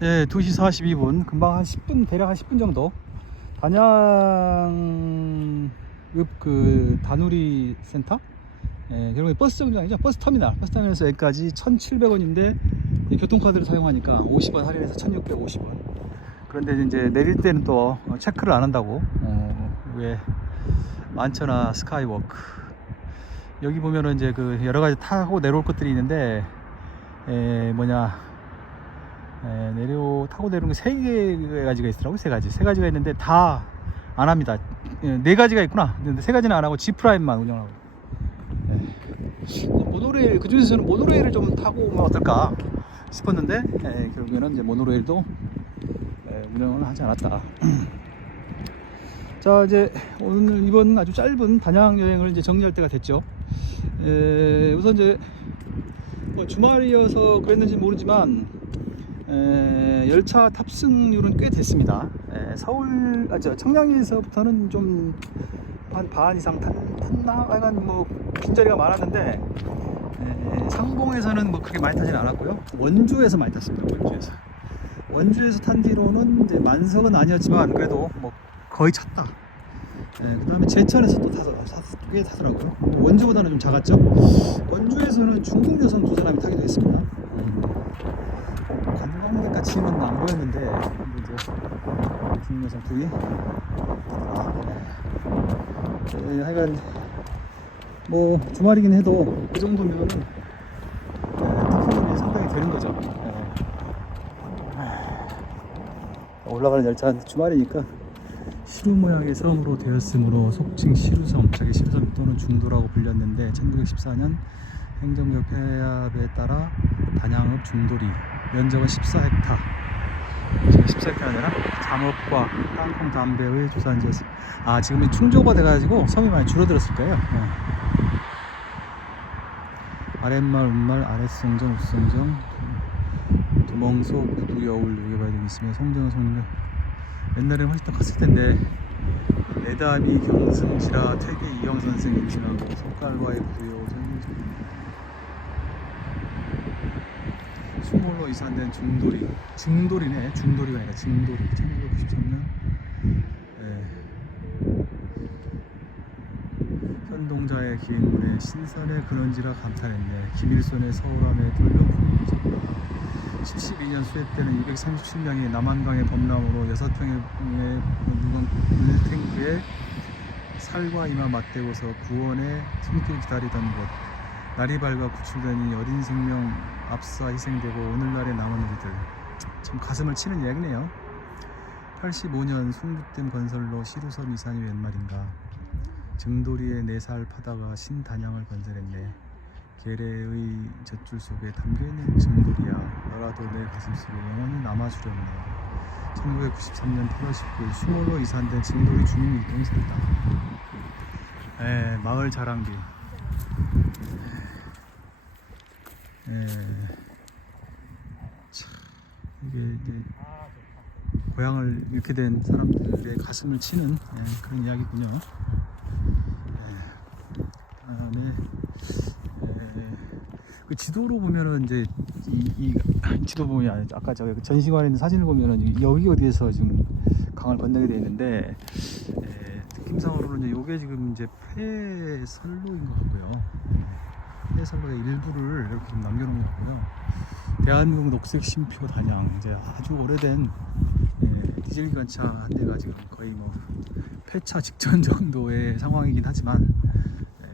네, 2시 42분. 금방 한 10분, 대략 한 10분 정도. 단양읍 그 다누리 센터? 예, 결국에 버스 정류장이죠. 버스 터미널에서 여기까지 1,700원인데 교통카드를 사용하니까 50원 할인해서 1,650원. 그런데 이제 내릴 때는 또 체크를 안 한다고. 왜 만천하 스카이워크. 여기 보면은 이제 그 여러 가지 타고 내려올 것들이 있는데, 타고 내려오는 게 세 가지가 있더라고요. 세 가지가 있는데 다 안 합니다. 네 가지가 있구나. 근데 세 가지는 안 하고 G프라임만 운영하고. 모노레일, 그 중에서는 모노레일을 좀 타고 오면 어떨까 싶었는데, 결국에는 이제 모노레일도 운영을 하지 않았다. 자, 이제 오늘 이번 아주 짧은 단양 여행을 이제 정리할 때가 됐죠. 우선 이제 주말이어서 그랬는지 모르지만 열차 탑승률은 꽤 됐습니다. 청량리에서부터는 좀 한 반 이상 탔나? 약간 뭐 빈자리가 많았는데, 상봉에서는 뭐 그렇게 많이 타진 않았고요. 원주에서 많이 탔습니다. 원주에서 탄 뒤로는 이제 만석은 아니었지만 그래도 뭐 거의 찼다. 그 다음에 제천에서 또 꽤 타더라고요. 원주보다는 좀 작았죠. 원주에서는 중국 여성 두 사람이 타기도 했습니다. 관광객까지는 안 보였는데 이제 중국 여성 둘이 하여간 뭐 주말이긴 해도 그 정도면은 탑승률이 상당히 되는 거죠. 올라가는 열차는 주말이니까 시루 모양의 섬으로 되었으므로 속칭 시루섬, 자기 시루섬 또는 중도라고 불렸는데 1914년 행정력 폐합에 따라 단양읍 중도리, 면적은 14헥타, 14헥타가 아니라 잠업과 땅콩 담배의 주산지였습니다. 지금은 충조가 돼가지고 섬이 많이 줄어들었을 거예요. 아랫말, 운말, 아랫송정, 우송정, 두멍소, 우두, 여울, 누계발 등이 있으며 송정, 옛날에는 훨씬 더 컸을 텐데 내담이 경승지라 퇴계 이영선생 임신하고 석갈과의 부여 수몰로 이산된 중도리네. 중도리가 아니라 증도리. 1993년 현동자의 기인문에 신선의 근원지라 감탄했네. 김일손의 서울함에 돌려보는 12년 수해 때는 237명이 남한강의 범람으로 6평의 물탱크에 살과 이마 맞대고서 구원의 손길 기다리던 곳. 날이 밝아 구출되니 어린 생명 앞서 희생되고 오늘날에 남은 우리들. 참 가슴을 치는 이야기네요. 85년 숭둉댐 건설로 시루섬 이산이 웬 말인가. 증도리에 4살 파다가 신단양을 건설했네. 계래의 젖줄 속에 담겨있는 증도리야, 너라도 내 가슴속에 영원히 남아주렵네. 1993년 8월 19일 수몰로 이산된 증도리 주민일동이 있었다. 마을 자랑비. 이게 이제 고향을 잃게 된 사람들의 가슴을 치는 그런 이야기군요. 다음에 그 지도로 보면은 이제 이 지도 보면 아까 저 전시관에 있는 사진을 보면은 여기 어디에서 지금 강을 건너게 돼 있는데, 느낌상으로는 이제 요게 지금 이제 폐선로인 것 같고요. 폐선로의 일부를 이렇게 좀 남겨놓은 것 같고요. 대한민국 녹색 쉼표 단양, 이제 아주 오래된 디젤 기관차 한 대가 지금 거의 뭐 폐차 직전 정도의 상황이긴 하지만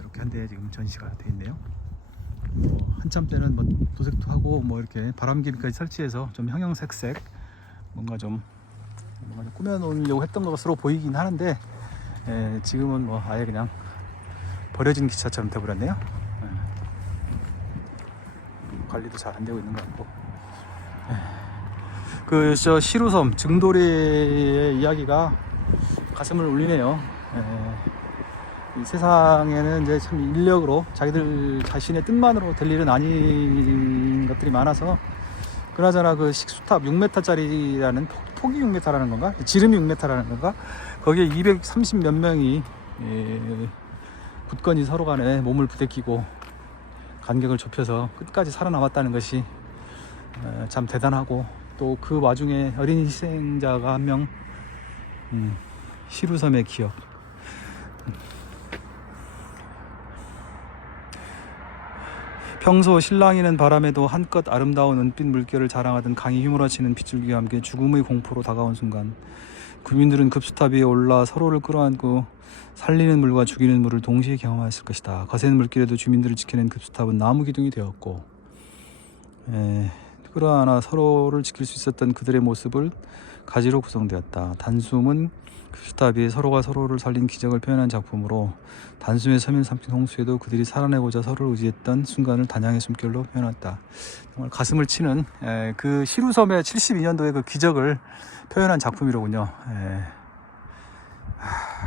이렇게 한 대 지금 전시가 돼 있네요. 한참 때는 뭐 도색도 하고 뭐 이렇게 바람개비까지 설치해서 좀 형형색색 뭔가 좀 꾸며 놓으려고 했던 것으로 보이긴 하는데, 지금은 뭐 아예 그냥 버려진 기차처럼 돼버렸네요. 관리도 잘 안 되고 있는 것 같고. 저 시루섬 증도리의 이야기가 가슴을 울리네요. 이 세상에는 이제 참 인력으로 자기들 자신의 뜻만으로 될 일은 아닌 것들이 많아서, 그나저나 그 식수탑 6m짜리라는 폭이 6m라는 건가? 지름이 6m라는 건가? 거기에 230 몇 명이 굳건히 서로 간에 몸을 부대끼고 간격을 좁혀서 끝까지 살아남았다는 것이 참 대단하고, 또 그 와중에 어린 희생자가 한 명, 시루섬의 기억. 평소 실랑이는 바람에도 한껏 아름다운 은빛 물결을 자랑하던 강이 휘몰아치는 빗줄기와 함께 죽음의 공포로 다가온 순간, 국민들은 급수탑 위에 올라 서로를 끌어안고 살리는 물과 죽이는 물을 동시에 경험했을 것이다. 거센 물길에도 주민들을 지켜낸 급수탑은 나무 기둥이 되었고, 끌어안아 서로를 지킬 수 있었던 그들의 모습을 가지로 구성되었다. 단숨은 급수탑 위에 서로가 서로를 살린 기적을 표현한 작품으로, 단숨에 섬을 삼킨 홍수에도 그들이 살아내고자 서로를 의지했던 순간을 단양의 숨결로 표현했다. 정말 가슴을 치는 그 시루섬의 72년도의 그 기적을 표현한 작품이로군요.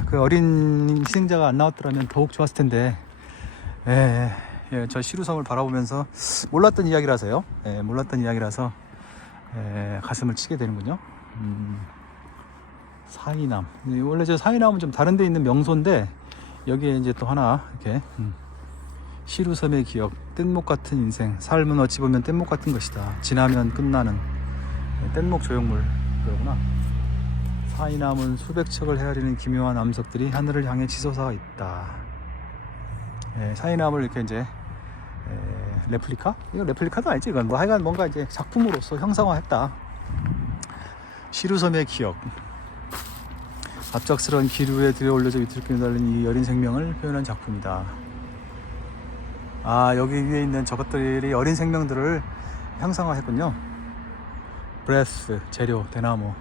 그 어린 희생자가 안 나왔더라면 더욱 좋았을 텐데, 저 시루섬을 바라보면서 몰랐던 이야기라서요. 몰랐던 이야기라서 가슴을 치게 되는군요. 사이남. 원래 저 사이남은 좀 다른 데 있는 명소인데, 여기에 이제 또 하나 이렇게 시루섬의 기억, 뗏목 같은 인생, 삶은 어찌 보면 뗏목 같은 것이다. 지나면 끝나는 뗏목 조형물 그러구나. 사이남은 수백 척을 헤아리는 기묘한 암석들이 하늘을 향해 치솟아 있다. 사이남을 이렇게 이제 레플리카? 이거 레플리카도 아니지, 이건 뭐 하여간 뭔가 이제 작품으로서 형상화했다. 시루섬의 기억. 갑작스러운 기류에 들어올려져 위태롭게 달린 이 어린 생명을 표현한 작품이다. 아, 여기 위에 있는 저것들이 어린 생명들을 형상화했군요. 브레스, 재료, 대나무.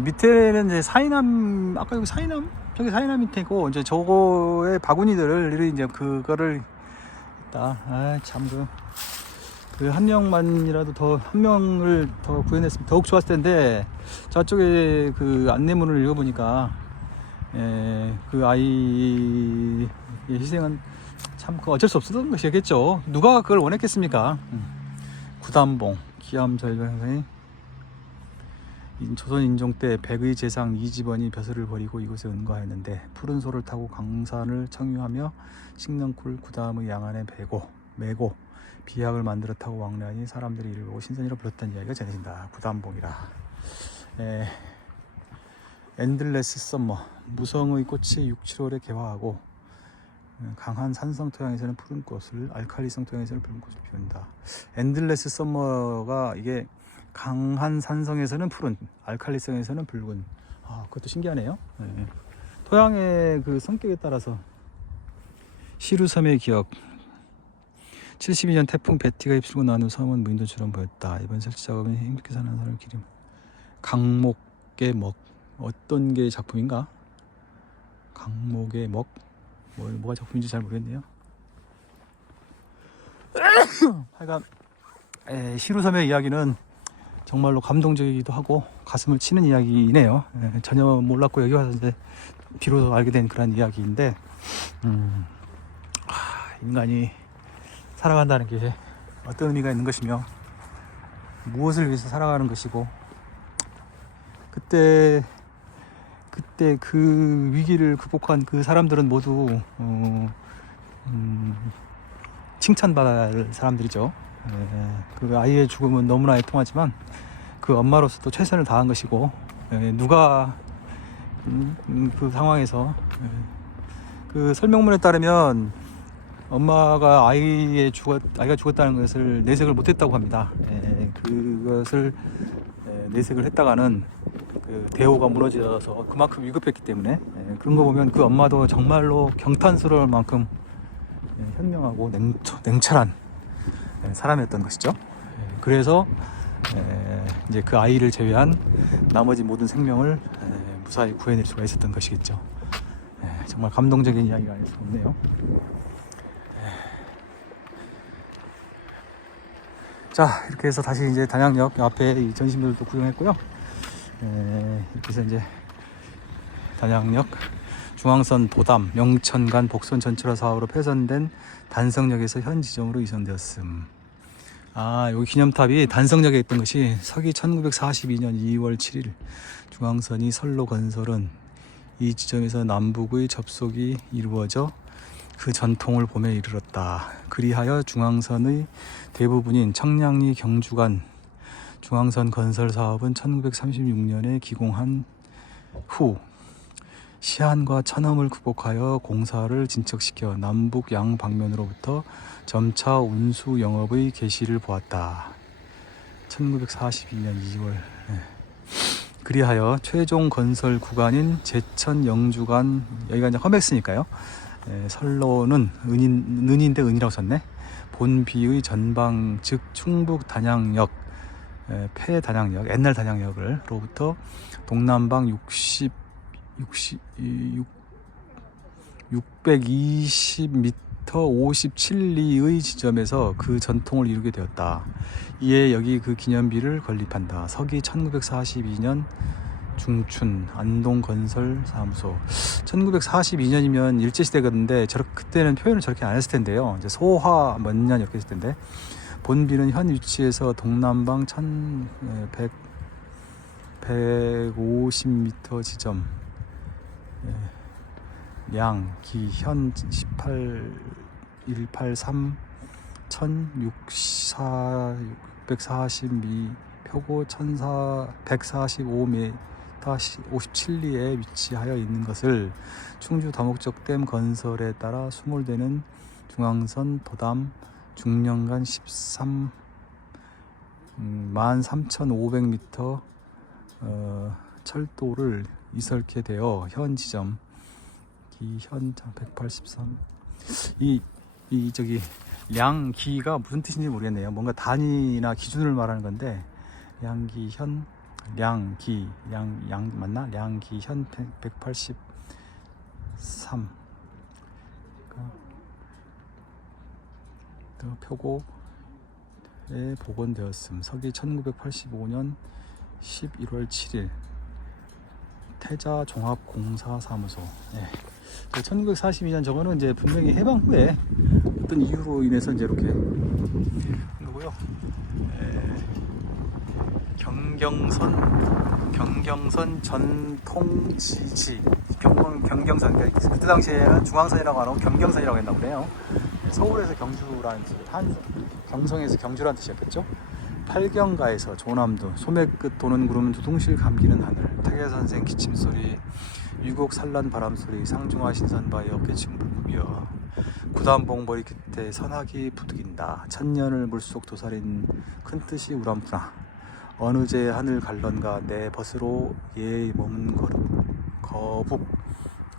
밑에는 이제 사이남, 아까 여기 사이남? 저기 사이남 밑에고, 이제 저거의 바구니들을 이제 그거를 있다. 참 그 한 명만이라도 더, 한 명을 더 구해냈으면 더욱 좋았을 텐데, 저쪽에 그 안내문을 읽어보니까 그 아이의 희생은 참 어쩔 수 없었던 것이겠죠. 누가 그걸 원했겠습니까? 구담봉, 기암절벽 형상이 조선 인종 때 백의 재상 이집원이 벼슬을 버리고 이곳에 은거하였는데, 푸른 소를 타고 강산을 청유하며 식렁굴 구담의 양안에 메고 비약을 만들어 타고 왕래하니 사람들이 이를 보고 신선이라 불렀다는 이야기가 전해진다. 구담봉이라. 엔들레스 썸머, 무성의 꽃이 6, 7월에 개화하고 강한 산성 토양에서는 푸른 꽃을, 알칼리성 토양에서는 붉은 꽃을 피운다. 엔들레스 썸머가 이게 강한 산성에서는 푸른, 알칼리성에서는 붉은. 그것도 신기하네요. 토양의 그 성격에 따라서. 시루섬의 기억. 72년 태풍 베티가 휩쓸고 나온 후 섬은 무인도처럼 보였다. 이번 설치 작업은 힘겹게 사는 사람을 기림. 강목의 먹. 어떤 게 작품인가? 강목의 먹. 뭐가 작품인지 잘 모르겠네요. 하여간 시루섬의 이야기는 정말로 감동적이기도 하고 가슴을 치는 이야기네요. 전혀 몰랐고 여기 와서 이제 비로소 알게 된 그런 이야기인데, 인간이 살아간다는 게 어떤 의미가 있는 것이며 무엇을 위해서 살아가는 것이고, 그때 그 위기를 극복한 그 사람들은 모두 칭찬받아야 할 사람들이죠. 그 아이의 죽음은 너무나 애통하지만 그 엄마로서도 최선을 다한 것이고, 누가 그 상황에서 그 설명문에 따르면 엄마가 아이가 죽었다는 것을 내색을 못했다고 합니다. 그것을 내색을 했다가는 그 대우가 무너져서 그만큼 위급했기 때문에, 그런 거 보면 그 엄마도 정말로 경탄스러울 만큼 현명하고 냉철한 사람이었던 것이죠. 그래서 이제 그 아이를 제외한 나머지 모든 생명을 무사히 구해낼 수가 있었던 것이겠죠. 정말 감동적인 이야기가 아닐 수 없네요. 자, 이렇게 해서 다시 이제 단양역 앞에 이 전시물도 구경했고요. 이렇게 해서 이제 단양역 중앙선 도담 명천 간 복선 전철화 사업으로 폐선된 단성역에서 현 지점으로 이전되었음. 여기 기념탑이 단성역에 있던 것이 서기 1942년 2월 7일 중앙선이 선로 건설은 이 지점에서 남북의 접속이 이루어져 그 전통을 봄에 이르렀다. 그리하여 중앙선의 대부분인 청량리 경주 간 중앙선 건설 사업은 1936년에 기공한 후 시안과 천엄을 극복하여 공사를 진척시켜 남북 양방면으로부터 점차 운수 영업의 개시를 보았다. 1942년 2월. 그리하여 최종 건설 구간인 제천 영주간, 여기가 이제 험엑스니까요. 선로는 은인데 은이라고 썼네. 본비의 전방 즉 충북 단양역, 폐 단양역, 옛날 단양역으로부터 동남방 620m 57리의 지점에서 그 전통을 이루게 되었다. 이에 여기 그 기념비를 건립한다. 서기 1942년 중춘 안동건설사무소. 1942년이면 일제시대였는데 그때는 표현을 저렇게 안 했을 텐데요. 이제 소화 몇 년 이렇게 했을 텐데, 본비는 현 위치에서 동남방 150m 지점, 량, 기, 현 183 1642 표고 145m 57리에 위치하여 있는 것을 충주 다목적댐 건설에 따라 수몰되는 중앙선 도담 중년간 13,500m 철도를 이설케 되어 현 지점 현 183. 저기 량기가 무슨 뜻인지 모르겠네요. 뭔가 단위나 기준을 말하는 건데, 량기 현 량기 양 맞나? 량기 현 183. 표고에 복원되었음. 서기 1985년 11월 7일 태자 종합공사사무소. 1942년 저거는 이제 분명히 해방 후에 어떤 이유로 인해서 이제 이렇게 한 거고요. 경경선 전통지지. 경경선, 그때 당시에는 중앙선이라고 안 하고 경경선이라고 했나 보네요. 서울에서 경주라는 뜻, 경성에서 경주라는 뜻이었겠죠. 팔경가에서 조남도, 소매끝 도는 구름 두둥실 감기는 하늘, 타계선생 기침소리, 유곡 산란 바람소리, 상중하 신선바에 어깨춤 불급이여, 구단봉벌이 깃대 선하기 부득인다. 천년을 물속 도살인 큰 뜻이 우람프나, 어느 제 하늘 갈런가 내 벗으로 예 머문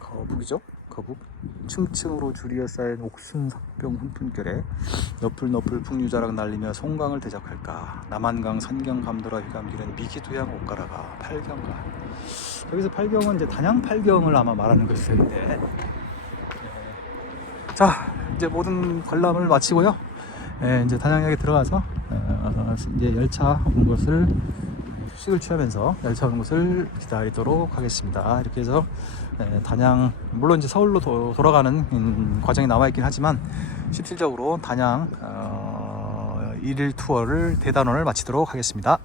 거북이죠? 거북. 층층으로 줄이어 쌓인 옥순 석병 훈풍결에 너풀너풀 풍류자락 날리며 송강을 대적할까. 남한강 선경 감도라 휘감기는 미기도양 옷가라가. 팔경가. 여기서 팔경은 이제 단양 팔경을 아마 말하는 것일 텐데. 자, 이제 모든 관람을 마치고요. 이제 단양역에 들어가서 이제 열차 온 것을 휴식을 취하면서 열차 오는 것을 기다리도록 하겠습니다. 이렇게 해서 단양, 물론 이제 서울로 돌아가는 과정이 남아있긴 하지만 실질적으로 단양 1일 투어를 대단원을 마치도록 하겠습니다.